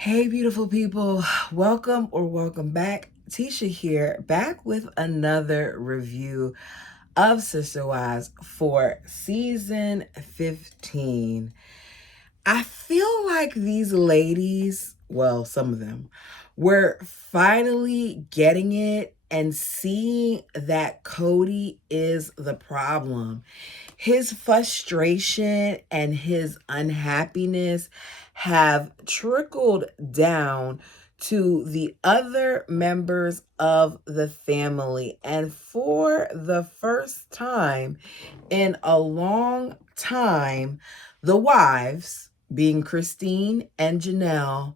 Hey, beautiful people. Welcome back. Tisha here, back with another review of Sister Wives for season 15. I feel like these ladies, well, some of them, were finally getting it and seeing that Cody is the problem. His frustration and his unhappiness have trickled down to the other members of the family. And for the first time in a long time, the wives, being Christine and Janelle,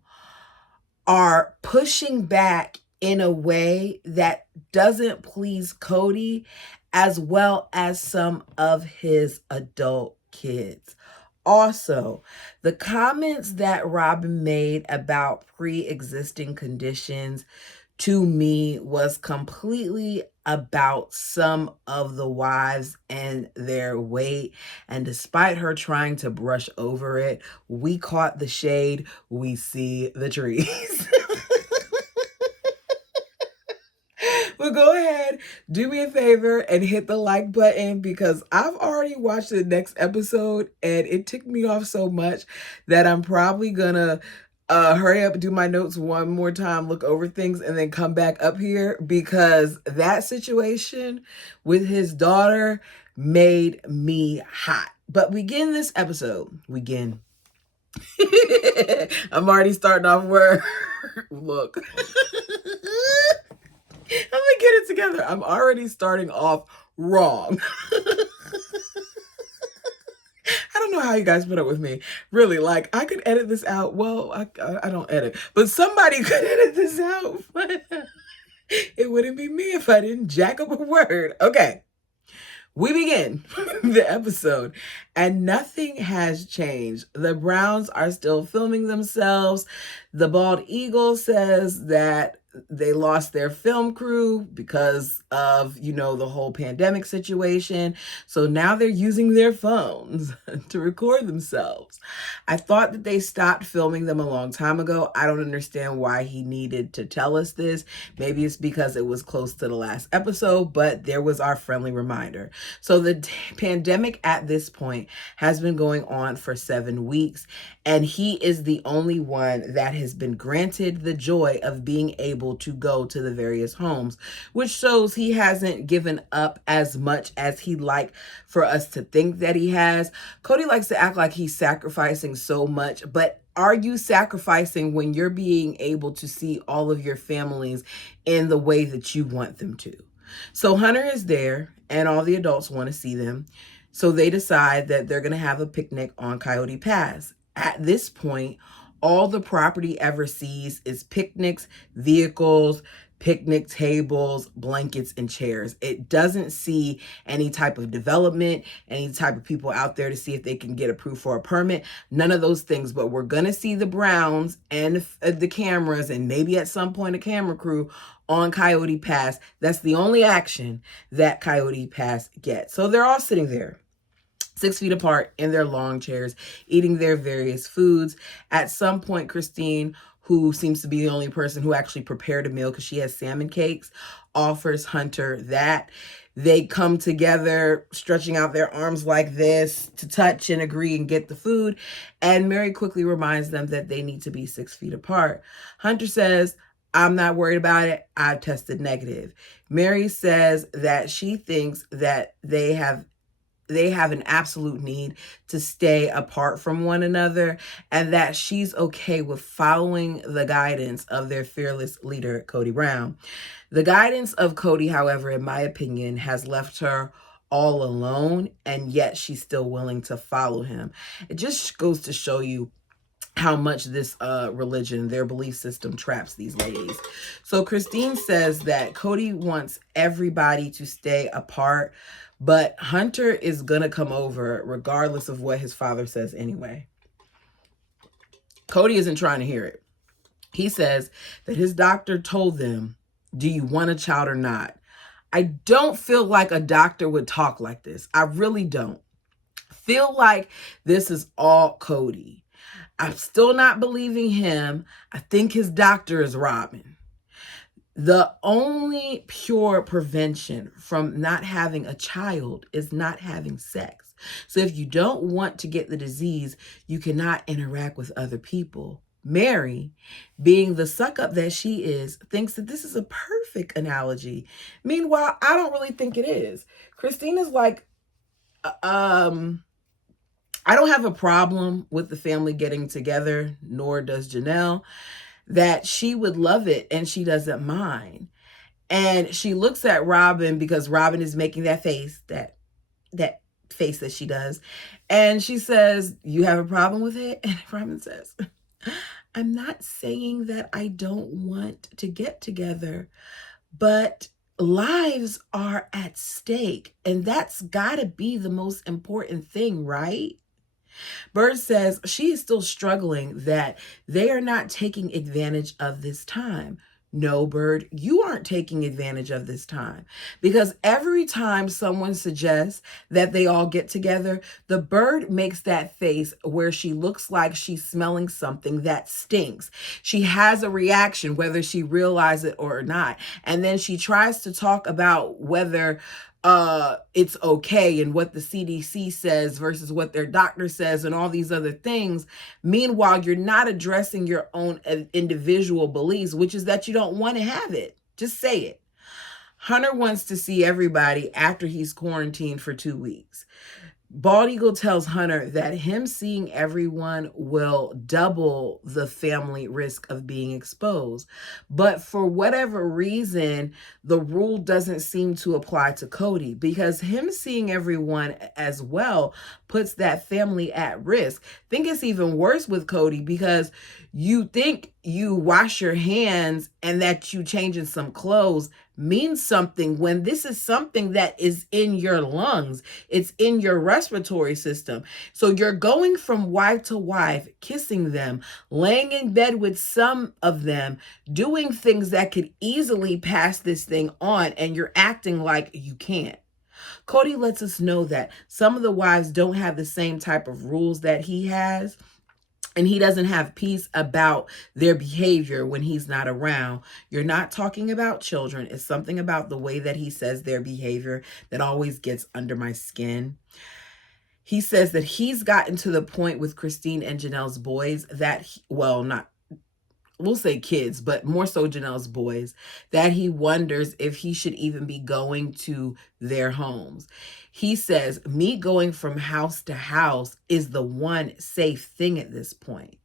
are pushing back in a way that doesn't please Cody as well as some of his adult kids. Also, the comments that Robin made about pre-existing conditions to me was completely about some of the wives and their weight. And despite her trying to brush over it, we caught the shade, we see the trees. But go ahead, do me a favor and hit the like button because I've already watched the next episode and it ticked me off so much that I'm probably gonna hurry up, do my notes one more time, look over things, and then come back up here because that situation with his daughter made me hot. But we begin this episode. I'm already starting off where, look. I'm gonna get it together. I'm already starting off wrong. I don't know how you guys put up with me. Really, like, I could edit this out. Well, I don't edit, but somebody could edit this out. It wouldn't be me if I didn't jack up a word. Okay. We begin the episode, and nothing has changed. The Browns are still filming themselves. The Bald Eagle says that they lost their film crew because of, the whole pandemic situation. So now they're using their phones to record themselves. I thought that they stopped filming them a long time ago. I don't understand why he needed to tell us this. Maybe it's because it was close to the last episode, but there was our friendly reminder. So the pandemic at this point has been going on for 7 weeks, and he is the only one that has been granted the joy of being able to go to the various homes, which shows he hasn't given up as much as he'd like for us to think that he has. Cody likes to act like he's sacrificing so much, but are you sacrificing when you're being able to see all of your families in the way that you want them to? So Hunter is there and all the adults want to see them. So they decide that they're going to have a picnic on Coyote Pass. At this point, all the property ever sees is picnics, vehicles, picnic tables, blankets, and chairs. It doesn't see any type of development, any type of people out there to see if they can get approved for a permit. None of those things, but we're going to see the Browns and the cameras and maybe at some point a camera crew on Coyote Pass. That's the only action that Coyote Pass gets. So they're all sitting there, 6 feet apart in their long chairs, eating their various foods. At some point, Christine, who seems to be the only person who actually prepared a meal because she has salmon cakes, offers Hunter that. They come together, stretching out their arms like this to touch and agree and get the food. And Mary quickly reminds them that they need to be 6 feet apart. Hunter says, I'm not worried about it. I've tested negative. Mary says that she thinks that they have an absolute need to stay apart from one another and that she's okay with following the guidance of their fearless leader, Cody Brown. The guidance of Cody, however, in my opinion, has left her all alone, and yet she's still willing to follow him. It just goes to show you how much this religion, their belief system, traps these ladies. So Christine says that Cody wants everybody to stay apart, but Hunter is gonna come over regardless of what his father says anyway. Cody isn't trying to hear it. He says that his doctor told them, do you want a child or not? I don't feel like a doctor would talk like this. I really don't. Feel like this is all Cody. I'm still not believing him. I think his doctor is Robin. The only pure prevention from not having a child is not having sex. So if you don't want to get the disease, you cannot interact with other people. Mary, being the suck up that she is, thinks that this is a perfect analogy. Meanwhile, I don't really think it is. Christina's like, I don't have a problem with the family getting together, nor does Janelle, that she would love it and she doesn't mind. And she looks at Robin because Robin is making that face, that face that she does. And she says, "You have a problem with it?" And Robin says, "I'm not saying that I don't want to get together, but lives are at stake. And that's got to be the most important thing, right?" Bird says she is still struggling that they are not taking advantage of this time. No, Bird, you aren't taking advantage of this time, because every time someone suggests that they all get together, the bird makes that face where she looks like she's smelling something that stinks. She has a reaction, whether she realizes it or not. And then she tries to talk about whether it's okay and what the CDC says versus what their doctor says and all these other things. Meanwhile, you're not addressing your own individual beliefs, which is that you don't want to have it. Just say it. Hunter wants to see everybody after he's quarantined for 2 weeks. Bald Eagle tells Hunter that him seeing everyone will double the family risk of being exposed. But for whatever reason, the rule doesn't seem to apply to Cody, because him seeing everyone as well puts that family at risk. I think it's even worse with Cody, because you think you wash your hands and that you changing some clothes means something when this is something that is in your lungs. It's in your respiratory system. So you're going from wife to wife, kissing them, laying in bed with some of them, doing things that could easily pass this thing on, and you're acting like you can't. Cody lets us know that some of the wives don't have the same type of rules that he has, and he doesn't have peace about their behavior when he's not around. You're not talking about children. It's something about the way that he says their behavior that always gets under my skin. He says that he's gotten to the point with Christine and Janelle's boys that, we'll say kids, but more so Janelle's boys, that he wonders if he should even be going to their homes. He says, me going from house to house is the one safe thing at this point.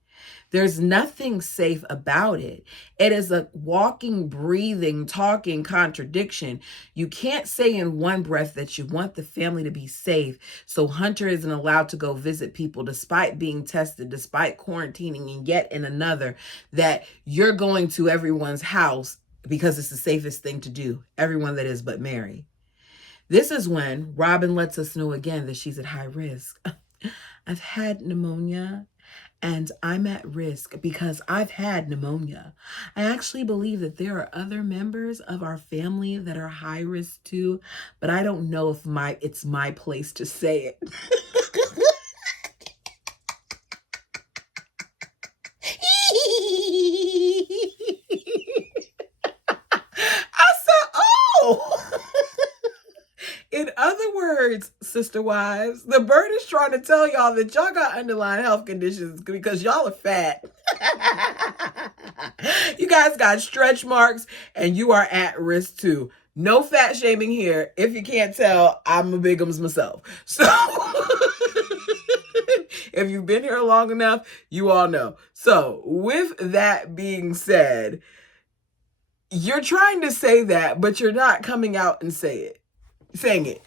There's nothing safe about it. It is a walking, breathing, talking contradiction. You can't say in one breath that you want the family to be safe, so Hunter isn't allowed to go visit people despite being tested, despite quarantining, and yet in another that you're going to everyone's house because it's the safest thing to do. Everyone that is but Mary. This is when Robin lets us know again that she's at high risk. I've had pneumonia, and I'm at risk because I've had pneumonia. I actually believe that there are other members of our family that are high risk too, but I don't know if it's my place to say it. I said, oh! In other words, sister wives, the bird is trying to tell y'all that y'all got underlying health conditions because y'all are fat. You guys got stretch marks and you are at risk too. No fat shaming here. If you can't tell, I'm a bigums myself. So if you've been here long enough, you all know. So with that being said, you're trying to say that, but you're not coming out and saying it.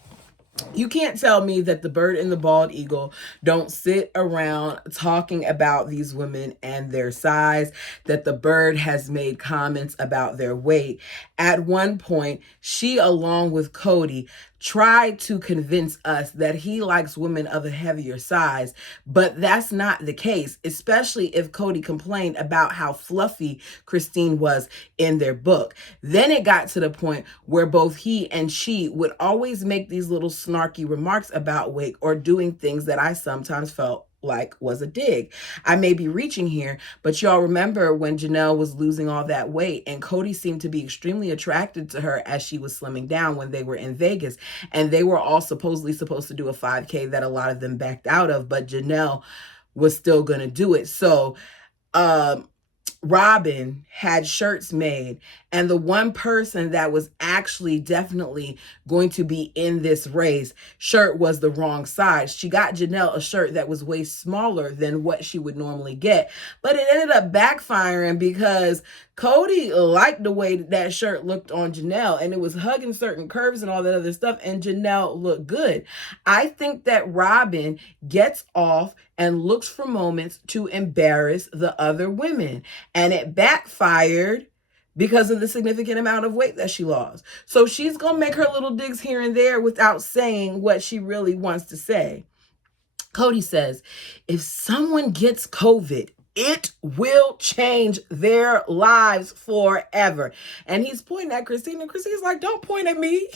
You can't tell me that the bird and the bald eagle don't sit around talking about these women and their size, that the bird has made comments about their weight. At one point, she, along with Cody, tried to convince us that he likes women of a heavier size, but that's not the case, especially if Cody complained about how fluffy Christine was in their book. Then it got to the point where both he and she would always make these little snarky remarks about weight or doing things that I sometimes felt like was a dig. I may be reaching here, but y'all remember when Janelle was losing all that weight and Cody seemed to be extremely attracted to her as she was slimming down when they were in Vegas, and they were all supposedly supposed to do a 5K that a lot of them backed out of, but Janelle was still going to do it. So, Robin had shirts made, and the one person that was actually definitely going to be in this race shirt was the wrong size. She got Janelle a shirt that was way smaller than what she would normally get, but it ended up backfiring because Cody liked the way that shirt looked on Janelle, and it was hugging certain curves and all that other stuff, and Janelle looked good. I think that Robin gets off and looks for moments to embarrass the other women, and it backfired because of the significant amount of weight that she lost. So she's going to make her little digs here and there without saying what she really wants to say. Cody says, if someone gets COVID, it will change their lives forever. And he's pointing at Christine, and Christine's like, don't point at me.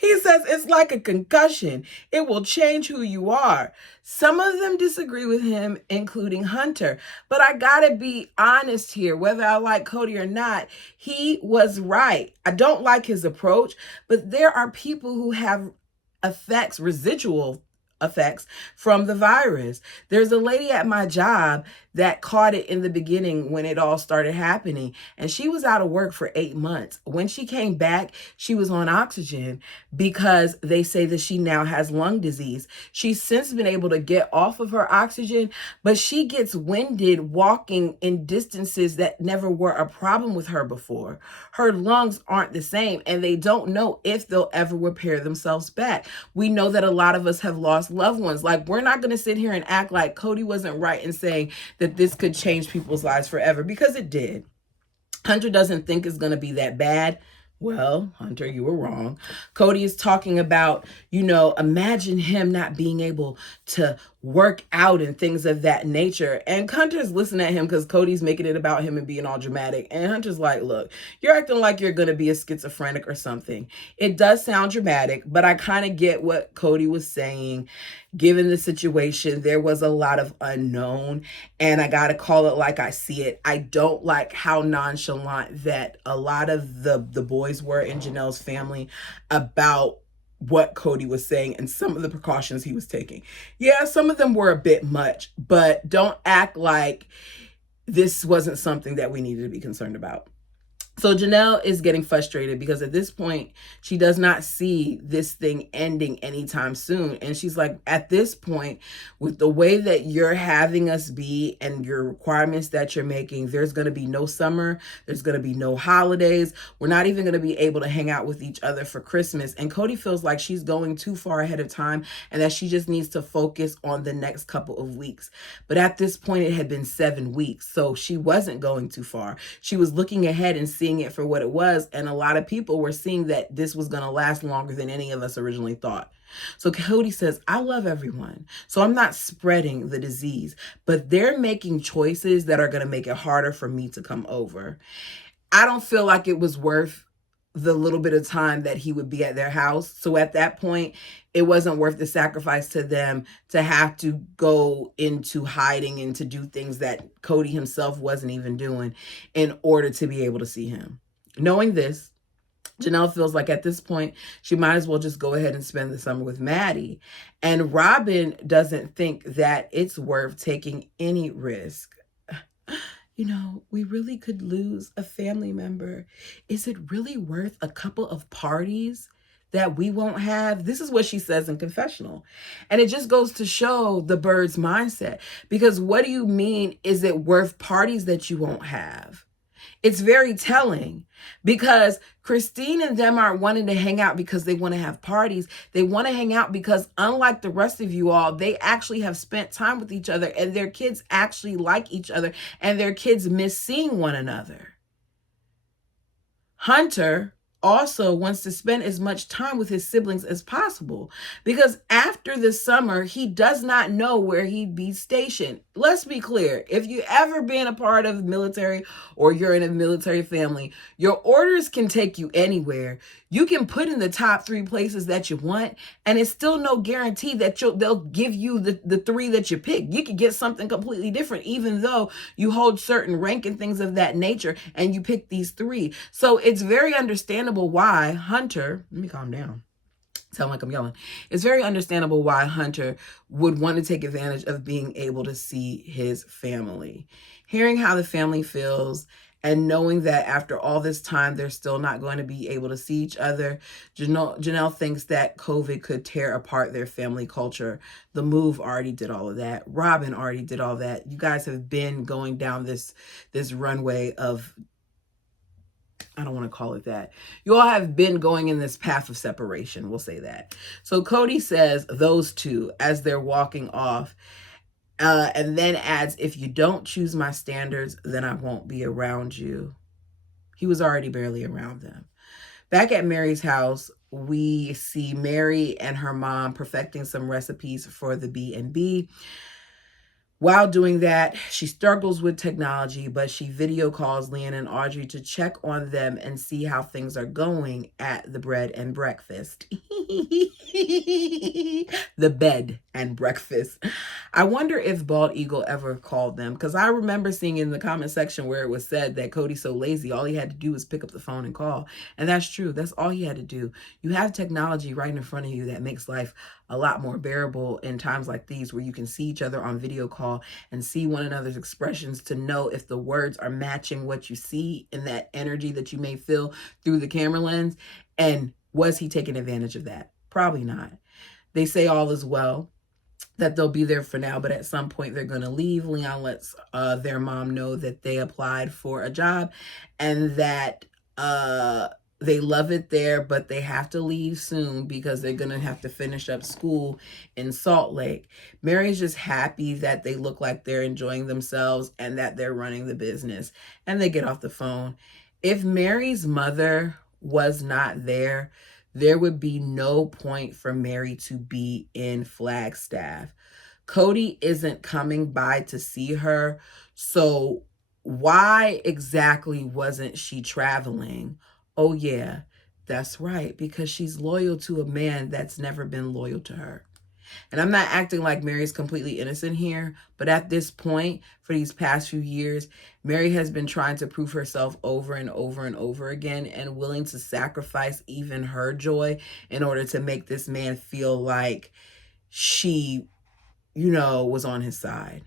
He says it's like a concussion. It will change who you are. Some of them disagree with him, including Hunter. But I gotta be honest here, whether I like Cody or not, he was right. I don't like his approach, but there are people who have residual effects from the virus. There's a lady at my job that caught it in the beginning when it all started happening, and she was out of work for 8 months. When she came back, she was on oxygen because they say that she now has lung disease. She's since been able to get off of her oxygen, but she gets winded walking in distances that never were a problem with her before. Her lungs aren't the same, and they don't know if they'll ever repair themselves back. We know that a lot of us have lost loved ones. Like, we're not going to sit here and act like Cody wasn't right in saying that this could change people's lives forever, because it did. Hunter doesn't think it's going to be that bad. Well, Hunter, you were wrong. Cody is talking about, imagine him not being able to work out and things of that nature. And Hunter's listening at him because Cody's making it about him and being all dramatic. And Hunter's like, look, you're acting like you're going to be a schizophrenic or something. It does sound dramatic, but I kind of get what Cody was saying. Given the situation, there was a lot of unknown, and I got to call it like I see it. I don't like how nonchalant that a lot of the boys were in Janelle's family about what Cody was saying and some of the precautions he was taking. Yeah, some of them were a bit much, but don't act like this wasn't something that we needed to be concerned about. So Janelle is getting frustrated because at this point, she does not see this thing ending anytime soon. And she's like, at this point, with the way that you're having us be and your requirements that you're making, there's going to be no summer. There's going to be no holidays. We're not even going to be able to hang out with each other for Christmas. And Cody feels like she's going too far ahead of time and that she just needs to focus on the next couple of weeks. But at this point, it had been 7 weeks. So she wasn't going too far. She was looking ahead and seeing it for what it was, and a lot of people were seeing that this was going to last longer than any of us originally thought. So Cody says, I love everyone, so I'm not spreading the disease, but they're making choices that are going to make it harder for me to come over. I don't feel like it was worth the little bit of time that he would be at their house. So at that point, it wasn't worth the sacrifice to them to have to go into hiding and to do things that Cody himself wasn't even doing in order to be able to see him. Knowing this, Janelle feels like at this point, she might as well just go ahead and spend the summer with Maddie. And Robin doesn't think that it's worth taking any risk. We really could lose a family member. Is it really worth a couple of parties that we won't have? This is what she says in confessional. And it just goes to show the bird's mindset. Because what do you mean, is it worth parties that you won't have? It's very telling, because Christine and them aren't wanting to hang out because they want to have parties. They want to hang out because, unlike the rest of you all, they actually have spent time with each other, and their kids actually like each other, and their kids miss seeing one another. Hunter also wants to spend as much time with his siblings as possible, because after the summer he does not know where he'd be stationed. Let's be clear, if you ever been a part of military or you're in a military family, your orders can take you anywhere. You can put in the top 3 places that you want, and it's still no guarantee that they'll give you the 3 that you pick. You could get something completely different, even though you hold certain rank and things of that nature, and you pick these 3. So it's very understandable why Hunter, let me calm down, sound like I'm yelling. It's very understandable why Hunter would want to take advantage of being able to see his family. Hearing how the family feels and knowing that after all this time, they're still not going to be able to see each other, Janelle thinks that COVID could tear apart their family culture. The move already did all of that. Robin already did all that. You guys have been going down this runway of, I don't want to call it that. You all have been going in this path of separation. We'll say that. So Cody says those 2 as they're walking off, and then adds, if you don't choose my standards, then I won't be around you. He was already barely around them. Back at Mary's house, we see Mary and her mom perfecting some recipes for the B&B. While doing that, she struggles with technology, but she video calls Leanne and Audrey to check on them and see how things are going at the bread and breakfast. The bed and breakfast. I wonder if Bald Eagle ever called them, because I remember seeing in the comment section where it was said that Cody's so lazy, all he had to do was pick up the phone and call. And that's true. That's all he had to do. You have technology right in front of you that makes life a lot more bearable in times like these, where you can see each other on video call and see one another's expressions to know if the words are matching what you see in that energy that you may feel through the camera lens. And was he taking advantage of that? Probably not. They say all is well, that they'll be there for now, but at some point they're going to leave. Leon lets their mom know that they applied for a job and that they love it there, but they have to leave soon because they're going to have to finish up school in Salt Lake. Mary's just happy that they look like they're enjoying themselves and that they're running the business. And they get off the phone. If Mary's mother was not there, there would be no point for Mary to be in Flagstaff. Cody isn't coming by to see her, so why exactly wasn't she traveling? Oh yeah, that's right, because she's loyal to a man that's never been loyal to her. And I'm not acting like Mary's completely innocent here, but at this point, for these past few years, Mary has been trying to prove herself over and over and over again, and willing to sacrifice even her joy in order to make this man feel like she, was on his side.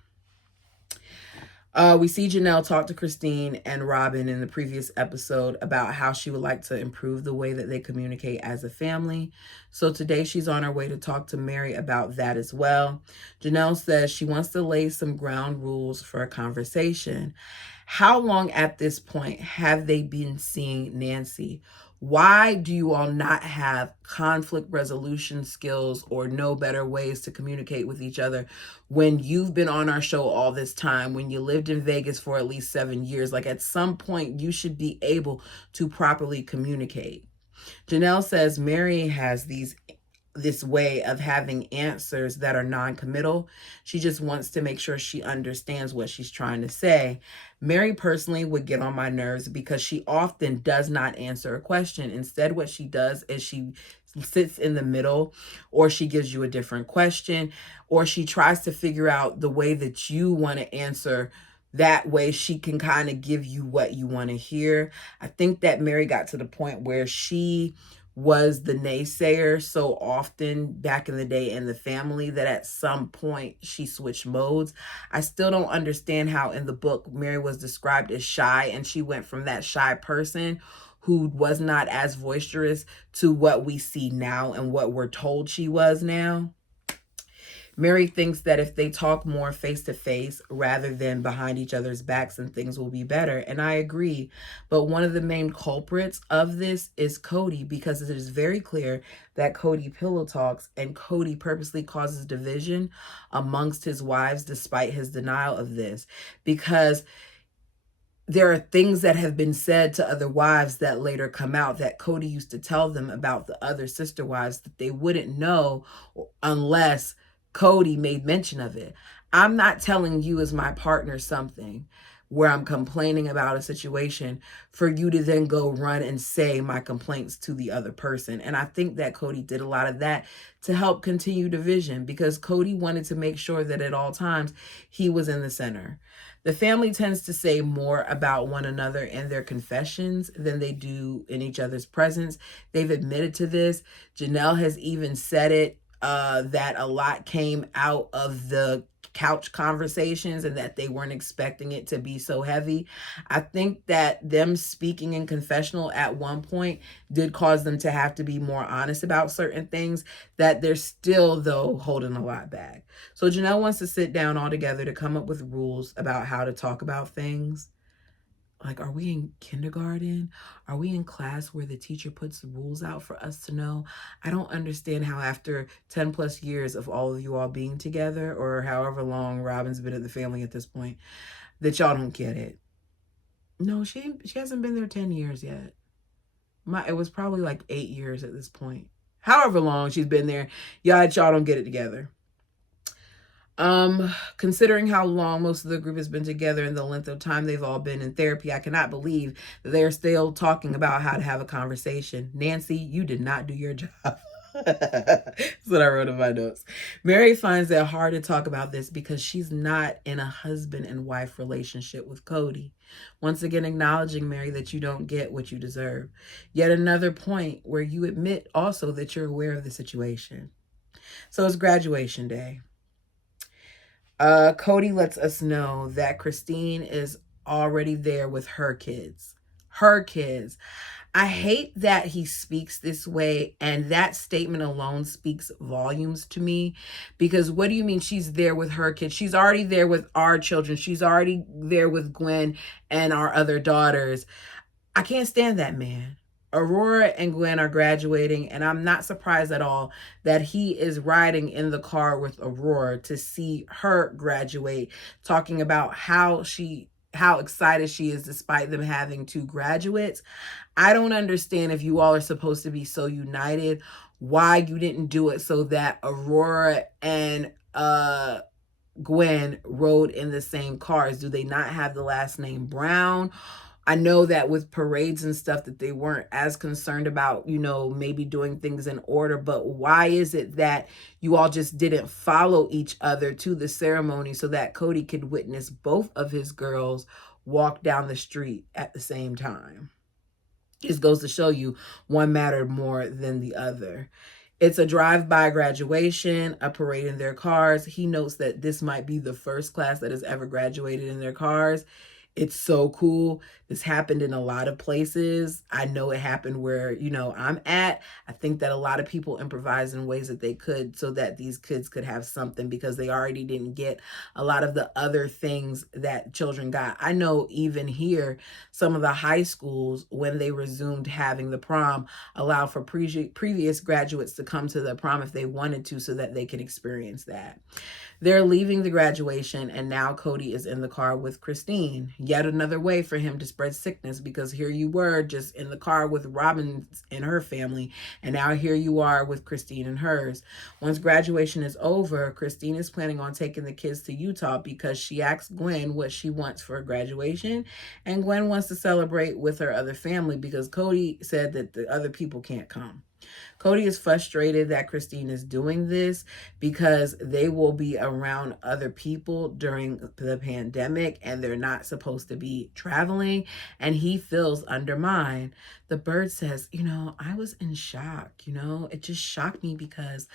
We see Janelle talk to Christine and Robin in the previous episode about how she would like to improve the way that they communicate as a family. So today she's on her way to talk to Mary about that as well. Janelle says she wants to lay some ground rules for a conversation. How long at this point have they been seeing Nancy? Why do you all not have conflict resolution skills or know better ways to communicate with each other when you've been on our show all this time, when you lived in Vegas for at least 7 years? Like, at some point, you should be able to properly communicate. Janelle says Mary has this way of having answers that are non-committal. She just wants to make sure she understands what she's trying to say. Mary personally would get on my nerves because she often does not answer a question. Instead, what she does is she sits in the middle, or she gives you a different question, or she tries to figure out the way that you want to answer. That way she can kind of give you what you want to hear. I think that Mary got to the point where she was the naysayer so often back in the day in the family that at some point she switched modes. I still don't understand how in the book Mary was described as shy, and she went from that shy person who was not as boisterous to what we see now and what we're told she was now. Mary thinks that if they talk more face to face rather than behind each other's backs, then things will be better. And I agree. But one of the main culprits of this is Cody, because it is very clear that Cody pillow talks and Cody purposely causes division amongst his wives despite his denial of this. Because there are things that have been said to other wives that later come out that Cody used to tell them about the other sister wives that they wouldn't know unless Cody made mention of it. I'm not telling you as my partner something where I'm complaining about a situation for you to then go run and say my complaints to the other person. And I think that Cody did a lot of that to help continue division because Cody wanted to make sure that at all times he was in the center. The family tends to say more about one another in their confessions than they do in each other's presence. They've admitted to this. Janelle has even said it, that a lot came out of the couch conversations and that they weren't expecting it to be so heavy. I think that them speaking in confessional at one point did cause them to have to be more honest about certain things that they're still, though, holding a lot back. So Janelle wants to sit down all together to come up with rules about how to talk about things. Like, are we in kindergarten? Are we in class where the teacher puts the rules out for us to know? I don't understand how after 10 plus years of all of you all being together, or however long Robin's been at the family at this point, that y'all don't get it. No, she hasn't been there 10 years yet. It was probably like 8 years at this point. However long she's been there, y'all don't get it together. Considering how long most of the group has been together and the length of time they've all been in therapy, I cannot believe that they're still talking about how to have a conversation. Nancy, you did not do your job. That's what I wrote in my notes. Mary finds it hard to talk about this because she's not in a husband and wife relationship with Cody. Once again, acknowledging, Mary, that you don't get what you deserve. Yet another point where you admit also that you're aware of the situation. So it's graduation day. Cody lets us know that Christine is already there with her kids. Her kids. I hate that he speaks this way, and that statement alone speaks volumes to me. Because what do you mean she's there with her kids? She's already there with our children. She's already there with Gwen and our other daughters. I can't stand that man. Aurora and Gwen are graduating, and I'm not surprised at all that he is riding in the car with Aurora to see her graduate, talking about how excited she is despite them having two graduates. I don't understand, if you all are supposed to be so united, why you didn't do it so that Aurora and Gwen rode in the same cars. Do they not have the last name Brown? I know that with parades and stuff that they weren't as concerned about, maybe doing things in order, but why is it that you all just didn't follow each other to the ceremony so that Cody could witness both of his girls walk down the street at the same time? This goes to show you one mattered more than the other. It's a drive-by graduation, a parade in their cars. He notes that this might be the first class that has ever graduated in their cars. It's so cool. This happened in a lot of places. I know it happened where, I'm at. I think that a lot of people improvised in ways that they could so that these kids could have something because they already didn't get a lot of the other things that children got. I know even here, some of the high schools, when they resumed having the prom, allow for previous graduates to come to the prom if they wanted to so that they could experience that. They're leaving the graduation, and now Cody is in the car with Christine. Yet another way for him to spread sickness, because here you were just in the car with Robin and her family, and now here you are with Christine and hers. Once graduation is over, Christine is planning on taking the kids to Utah because she asked Gwen what she wants for graduation, and Gwen wants to celebrate with her other family because Cody said that the other people can't come. Cody is frustrated that Christine is doing this because they will be around other people during the pandemic and they're not supposed to be traveling, and he feels undermined. The bird says, I was in shock, it just shocked me because,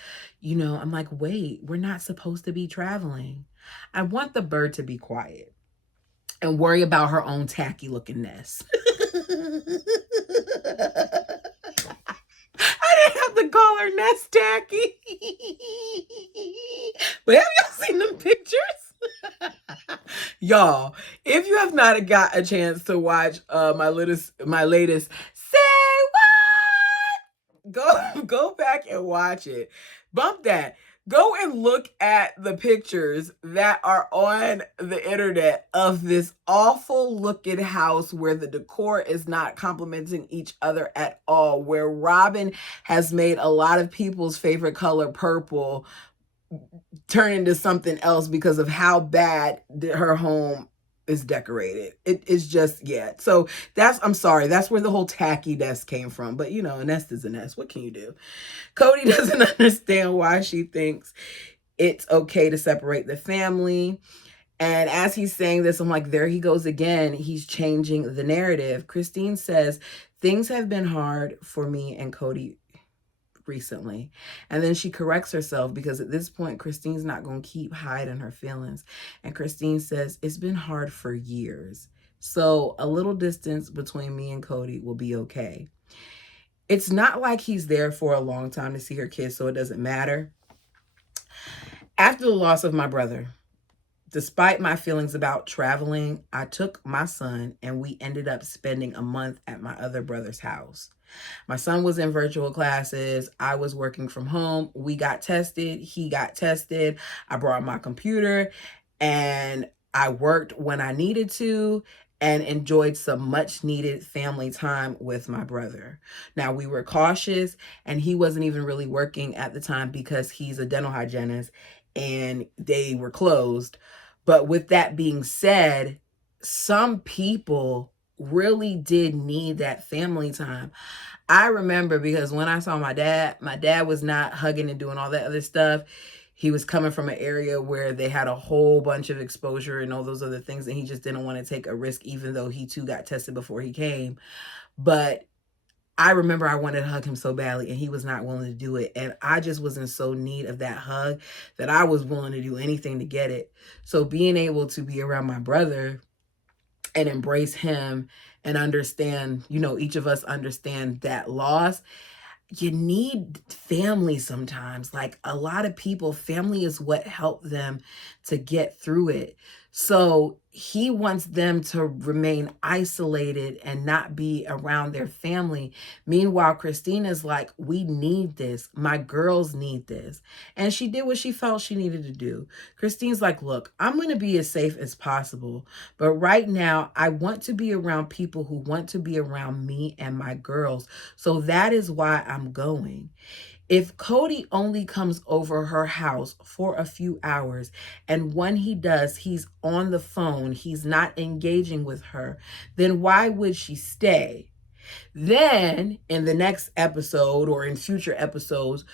I'm like, wait, we're not supposed to be traveling. I want the bird to be quiet and worry about her own tacky lookingness. I didn't have to call her Nest tacky. But have y'all seen them pictures? Y'all, if you have not got a chance to watch my latest Say What? Go back and watch it. Bump that. Go and look at the pictures that are on the internet of this awful looking house where the decor is not complementing each other at all, where Robin has made a lot of people's favorite color, purple, turn into something else because of how bad her home is decorated. It is just, yeah. So I'm sorry, that's where the whole tackiness came from. But you know, a nest is a nest. What can you do? Cody doesn't understand why she thinks it's okay to separate the family. And as he's saying this, I'm like, there he goes again. He's changing the narrative. Christine says, things have been hard for me and Cody recently. And then she corrects herself because at this point, Christine's not going to keep hiding her feelings. And Christine says, it's been hard for years. So a little distance between me and Cody will be okay. It's not like he's there for a long time to see her kids, so it doesn't matter. After the loss of my brother, despite my feelings about traveling, I took my son and we ended up spending a month at my other brother's house. My son was in virtual classes. I was working from home. We got tested. He got tested. I brought my computer and I worked when I needed to and enjoyed some much needed family time with my brother. Now, we were cautious and he wasn't even really working at the time because he's a dental hygienist and they were closed. But with that being said, some people really did need that family time. I remember because when I saw my dad was not hugging and doing all that other stuff. He was coming from an area where they had a whole bunch of exposure and all those other things, and he just didn't want to take a risk, even though he too got tested before he came. But I remember I wanted to hug him so badly, and he was not willing to do it. And I just was in so need of that hug that I was willing to do anything to get it. So being able to be around my brother and embrace him and understand, you know, each of us understand that loss. You need family sometimes. Like a lot of people, family is what helped them to get through it. So he wants them to remain isolated and not be around their family. Meanwhile, Christina's like, we need this. My girls need this. And she did what she felt she needed to do. Christine's like, look, I'm going to be as safe as possible. But right now, I want to be around people who want to be around me and my girls. So that is why I'm going. If Cody only comes over her house for a few hours, and when he does, he's on the phone, he's not engaging with her, then why would she stay? Then in the next episode or in future episodes,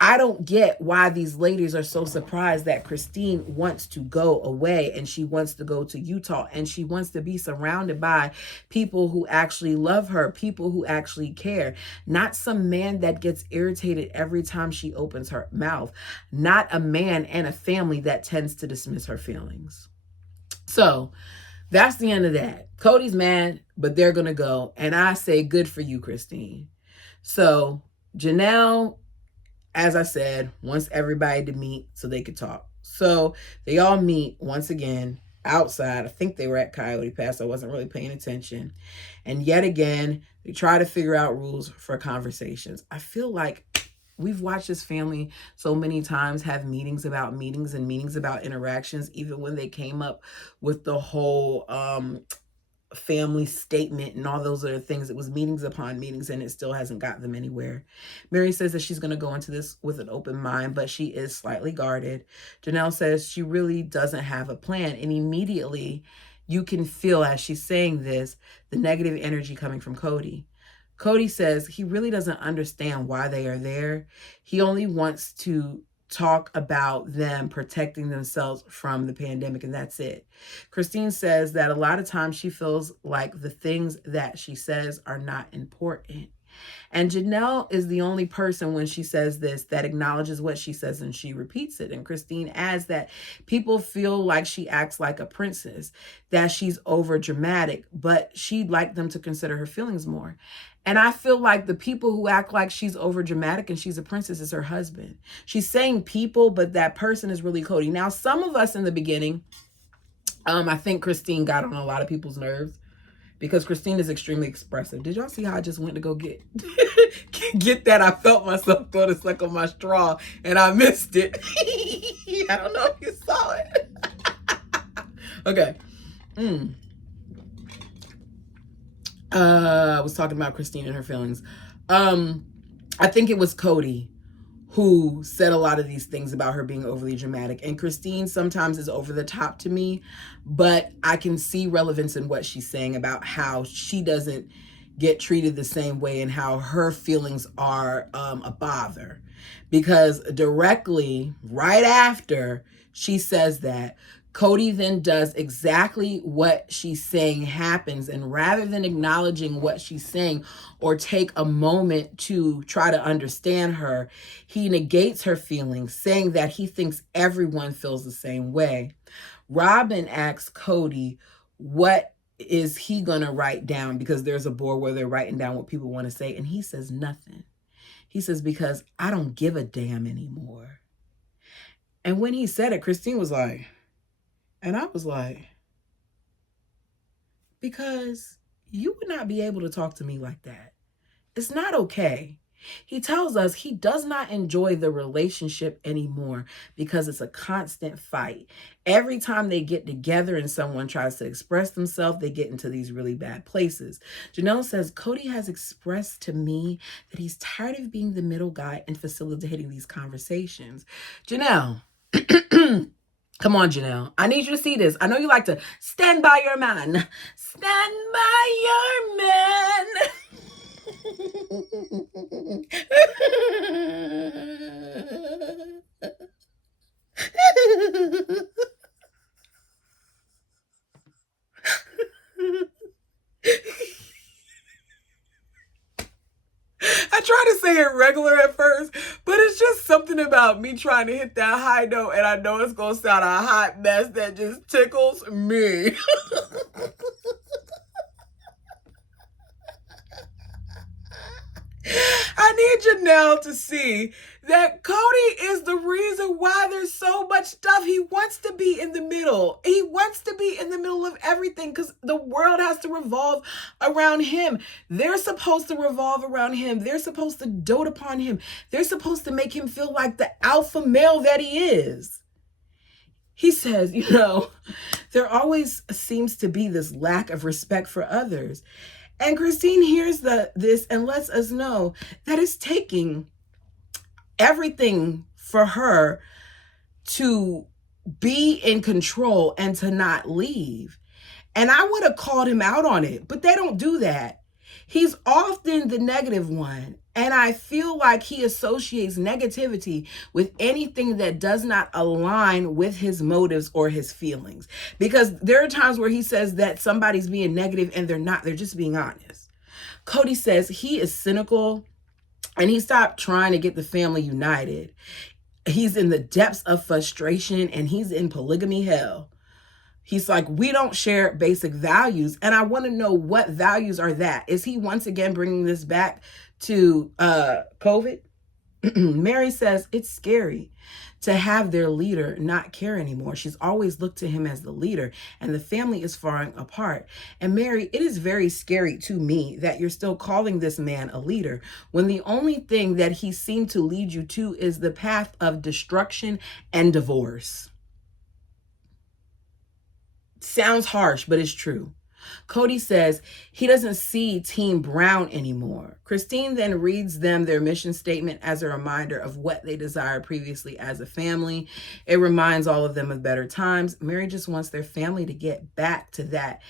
I don't get why these ladies are so surprised that Christine wants to go away and she wants to go to Utah and she wants to be surrounded by people who actually love her, people who actually care, not some man that gets irritated every time she opens her mouth, not a man and a family that tends to dismiss her feelings. So that's the end of that. Cody's mad, but they're going to go. And I say, good for you, Christine. So Janelle, as I said, wants everybody to meet so they could talk. So they all meet once again outside. I think they were at Coyote Pass. I wasn't really paying attention. And yet again, they try to figure out rules for conversations. I feel like we've watched this family so many times have meetings about meetings and meetings about interactions, even when they came up with the whole family statement and all those other things. It was meetings upon meetings and it still hasn't got them anywhere. Mary says that she's going to go into this with an open mind, but she is slightly guarded. Janelle says she really doesn't have a plan, and immediately you can feel as she's saying this, the negative energy coming from Cody. Cody says he really doesn't understand why they are there. He only wants to talk about them protecting themselves from the pandemic, and that's it. Christine says that a lot of times she feels like the things that she says are not important. And Janelle is the only person when she says this that acknowledges what she says and she repeats it. And Christine adds that people feel like she acts like a princess, that she's over dramatic, but she'd like them to consider her feelings more. And I feel like the people who act like she's over dramatic and she's a princess is her husband. She's saying people, but that person is really Cody. Now, some of us in the beginning, I think Christine got on a lot of people's nerves. because Christine is extremely expressive. Did y'all see how I just went to go get get that? I felt myself go to suck on my straw and I missed it. I don't know if you saw it. Okay. I was talking about Christine and her feelings. I think it was Cody who said a lot of these things about her being overly dramatic. And Christine sometimes is over the top to me, but I can see relevance in what she's saying about how she doesn't get treated the same way and how her feelings are a bother. Because directly right after she says that, Cody then does exactly what she's saying happens. And rather than acknowledging what she's saying or take a moment to try to understand her, he negates her feelings, saying that he thinks everyone feels the same way. Robin asks Cody, what is he going to write down? Because there's a board where they're writing down what people want to say. And he says nothing. He says, because I don't give a damn anymore. And when he said it, Christine was like, and I was like, because you would not be able to talk to me like that. It's not okay. He tells us he does not enjoy the relationship anymore because it's a constant fight. Every time they get together and someone tries to express themselves, they get into these really bad places. Janelle says, Cody has expressed to me that he's tired of being the middle guy and facilitating these conversations. Janelle, come on, Janelle. I need you to see this. I know you like to stand by your man. Stand by your man. I try to say it regular at first, but it's just something about me trying to hit that high note, and I know it's going to sound a hot mess that just tickles me. I need Janelle to see that Cody is the reason why there's so much stuff. He wants to be in the middle. He wants to be in the middle of everything because the world has to revolve around him. They're supposed to revolve around him. They're supposed to dote upon him. They're supposed to make him feel like the alpha male that he is. He says, there always seems to be this lack of respect for others. And Christine hears this and lets us know that it's taking everything for her to be in control and to not leave. And I would have called him out on it, but they don't do that. He's often the negative one. And I feel like he associates negativity with anything that does not align with his motives or his feelings. Because there are times where he says that somebody's being negative and they're not. They're just being honest. Cody says he is cynical and he stopped trying to get the family united. He's in the depths of frustration and he's in polygamy hell. He's like, we don't share basic values. And I want to know what values are that. Is he once again bringing this back to COVID? Mary says it's scary to have their leader not care anymore. She's always looked to him as the leader and the family is falling apart. And Mary, it is very scary to me that you're still calling this man a leader when the only thing that he seemed to lead you to is the path of destruction and divorce. Sounds harsh, but it's true. Cody says he doesn't see Team Brown anymore. Christine then reads them their mission statement as a reminder of what they desired previously as a family. It reminds all of them of better times. Mary just wants their family to get back to that.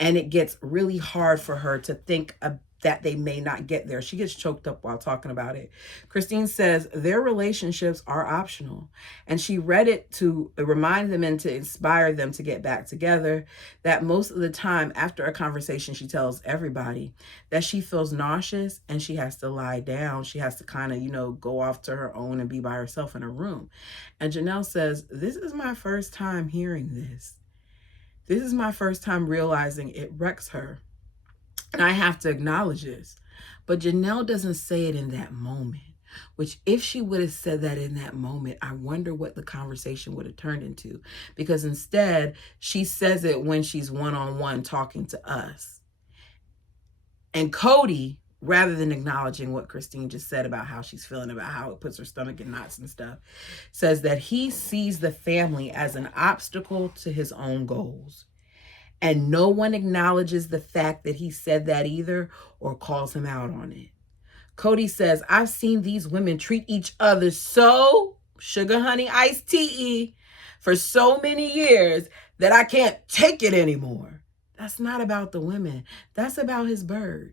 And it gets really hard for her to think that they may not get there. She gets choked up while talking about it. Christine says their relationships are optional. And she read it to remind them and to inspire them to get back together. That most of the time after a conversation, she tells everybody that she feels nauseous and she has to lie down. She has to kind of, go off to her own and be by herself in a room. And Janelle says, this is my first time hearing this. This is my first time realizing it wrecks her. And I have to acknowledge this. But Janelle doesn't say it in that moment, which if she would have said that in that moment, I wonder what the conversation would have turned into. Because instead, she says it when she's one-on-one talking to us. And Cody, rather than acknowledging what Christine just said about how she's feeling, about how it puts her stomach in knots and stuff, says that he sees the family as an obstacle to his own goals. And no one acknowledges the fact that he said that either or calls him out on it. Cody says, I've seen these women treat each other so sugar, honey, iced tea for so many years that I can't take it anymore. That's not about the women. That's about his bird.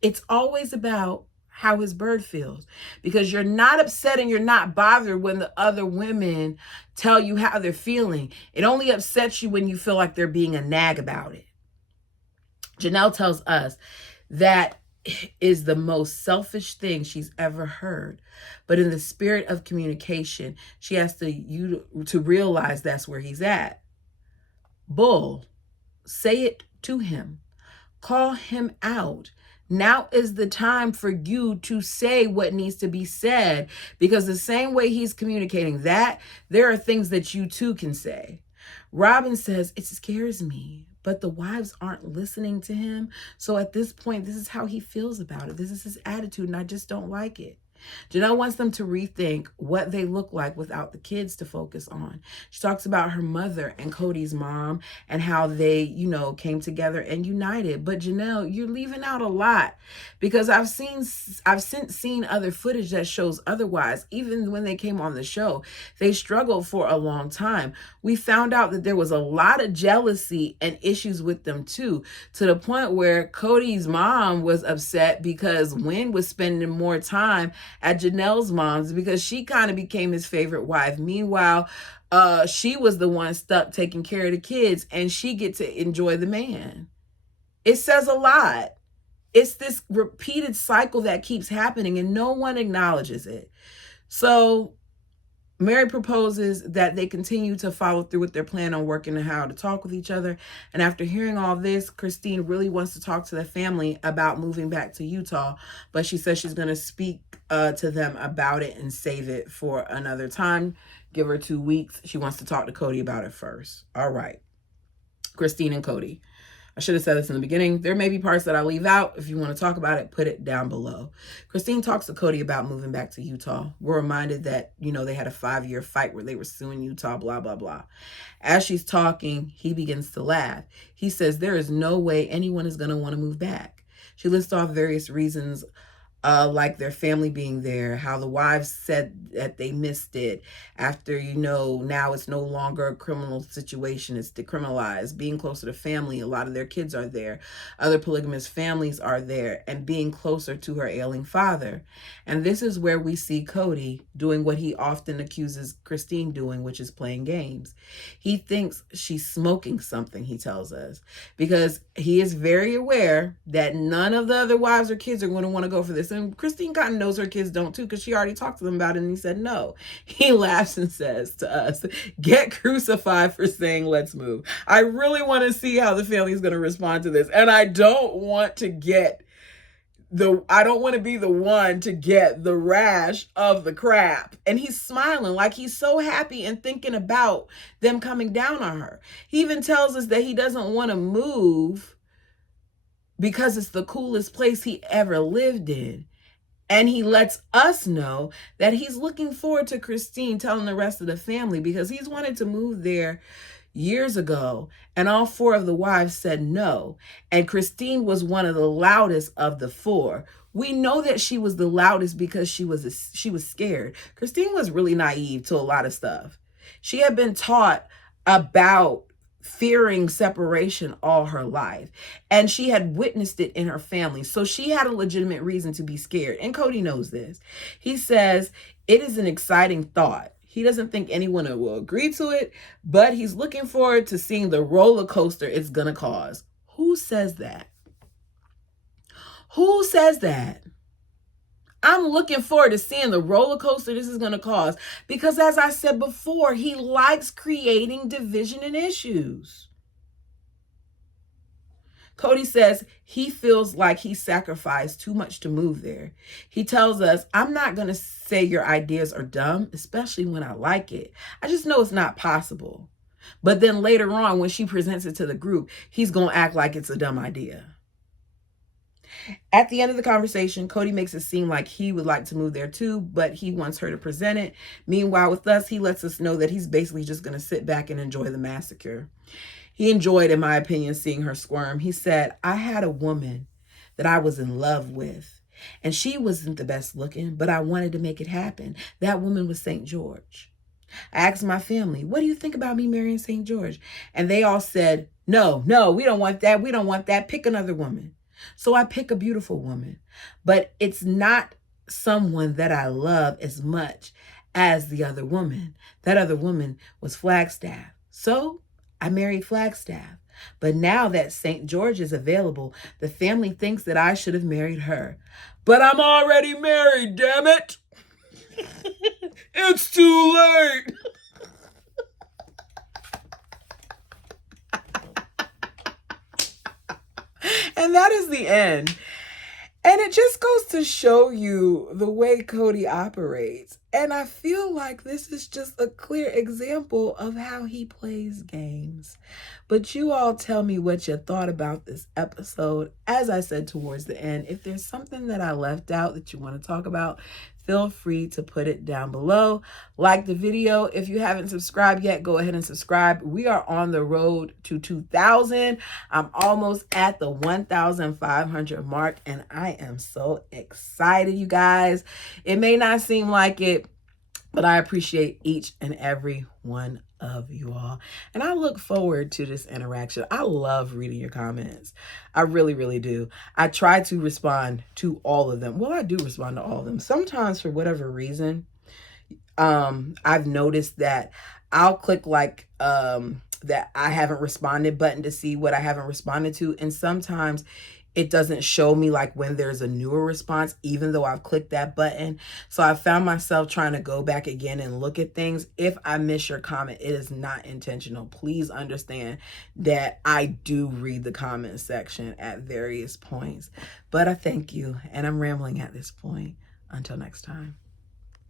It's always about how his bird feels, because you're not upset and you're not bothered when the other women tell you how they're feeling. It only upsets you when you feel like they're being a nag about it. Janelle tells us that is the most selfish thing she's ever heard. But in the spirit of communication, she has to realize that's where he's at. Bull, say it to him. Call him out. Now is the time for you to say what needs to be said, because the same way he's communicating that, there are things that you too can say. Robin says, it scares me, but the wives aren't listening to him. So at this point, this is how he feels about it. This is his attitude, and I just don't like it. Janelle wants them to rethink what they look like without the kids to focus on. She talks about her mother and Cody's mom and how they, came together and united. But Janelle, you're leaving out a lot, because I've since seen other footage that shows otherwise. Even when they came on the show, they struggled for a long time. We found out that there was a lot of jealousy and issues with them too, to the point where Cody's mom was upset because Wynn was spending more time at Janelle's mom's because she kind of became his favorite wife. Meanwhile, she was the one stuck taking care of the kids, and she get to enjoy the man. It says a lot. It's this repeated cycle that keeps happening, and no one acknowledges it. So Mary proposes that they continue to follow through with their plan on working and how to talk with each other. And after hearing all this, Christine really wants to talk to the family about moving back to Utah, but she says she's going to speak to them about it and save it for another time. Give her 2 weeks. She wants to talk to Cody about it first. All right. Christine and Cody. I should have said this in the beginning. There may be parts that I leave out. If you want to talk about it, put it down below. Christine talks to Cody about moving back to Utah. We're reminded that, they had a 5-year fight where they were suing Utah, blah, blah, blah. As she's talking, he begins to laugh. He says, there is no way anyone is going to want to move back. She lists off various reasons, like their family being there, how the wives said that they missed it after, now it's no longer a criminal situation, it's decriminalized, being closer to family. A lot of their kids are there. Other polygamous families are there, and being closer to her ailing father. And this is where we see Cody doing what he often accuses Christine doing, which is playing games. He thinks she's smoking something, he tells us, because he is very aware that none of the other wives or kids are going to want to go for this. And Christine kind of knows her kids don't too, because she already talked to them about it, and he said no. He laughs and says to us, get crucified for saying let's move. I really want to see how the family is going to respond to this. And I don't want to be the one to get the rash of the crap. And he's smiling like he's so happy and thinking about them coming down on her. He even tells us that he doesn't want to move because it's the coolest place he ever lived in. And he lets us know that he's looking forward to Christine telling the rest of the family, because he's wanted to move there years ago, and all 4 of the wives said no. And Christine was one of the loudest of the 4. We know that she was the loudest because she was scared. Christine was really naive to a lot of stuff. She had been taught about fearing separation all her life, and she had witnessed it in her family. So she had a legitimate reason to be scared. And Cody knows this. He says it is an exciting thought. He doesn't think anyone will agree to it, but he's looking forward to seeing the roller coaster it's going to cause. Who says that? Who says that? I'm looking forward to seeing the roller coaster this is going to cause, because as I said before, he likes creating division and issues. Cody says he feels like he sacrificed too much to move there. He tells us, I'm not going to say your ideas are dumb, especially when I like it. I just know it's not possible. But then later on, when she presents it to the group, he's going to act like it's a dumb idea. At the end of the conversation, Cody makes it seem like he would like to move there too, but he wants her to present it. Meanwhile, with us, he lets us know that he's basically just going to sit back and enjoy the massacre. He enjoyed, in my opinion, seeing her squirm. He said, I had a woman that I was in love with, and she wasn't the best looking, but I wanted to make it happen. That woman was St. George. I asked my family, what do you think about me marrying St. George? And they all said, no, we don't want that. We don't want that. Pick another woman. So I pick a beautiful woman, but it's not someone that I love as much as the other woman. That other woman was Flagstaff. So I married Flagstaff. But now that St. George is available, the family thinks that I should have married her. But I'm already married, damn it. It's too late. And that is the end. And it just goes to show you the way Cody operates. And I feel like this is just a clear example of how he plays games. But you all tell me what you thought about this episode. As I said towards the end, if there's something that I left out that you want to talk about, feel free to put it down below. Like the video. If you haven't subscribed yet, go ahead and subscribe. We are on the road to 2,000. I'm almost at the 1,500 mark, and I am so excited, you guys. It may not seem like it, but I appreciate each and every one of you all. And I look forward to this interaction. I love reading your comments. I really, really do. I try to respond to all of them. Well, I do respond to all of them. Sometimes for whatever reason, I've noticed that I'll click like that I haven't responded button to see what I haven't responded to. And sometimes it doesn't show me like when there's a newer response, even though I've clicked that button. So I found myself trying to go back again and look at things. If I miss your comment, it is not intentional. Please understand that I do read the comment section at various points. But I thank you, and I'm rambling at this point. Until next time.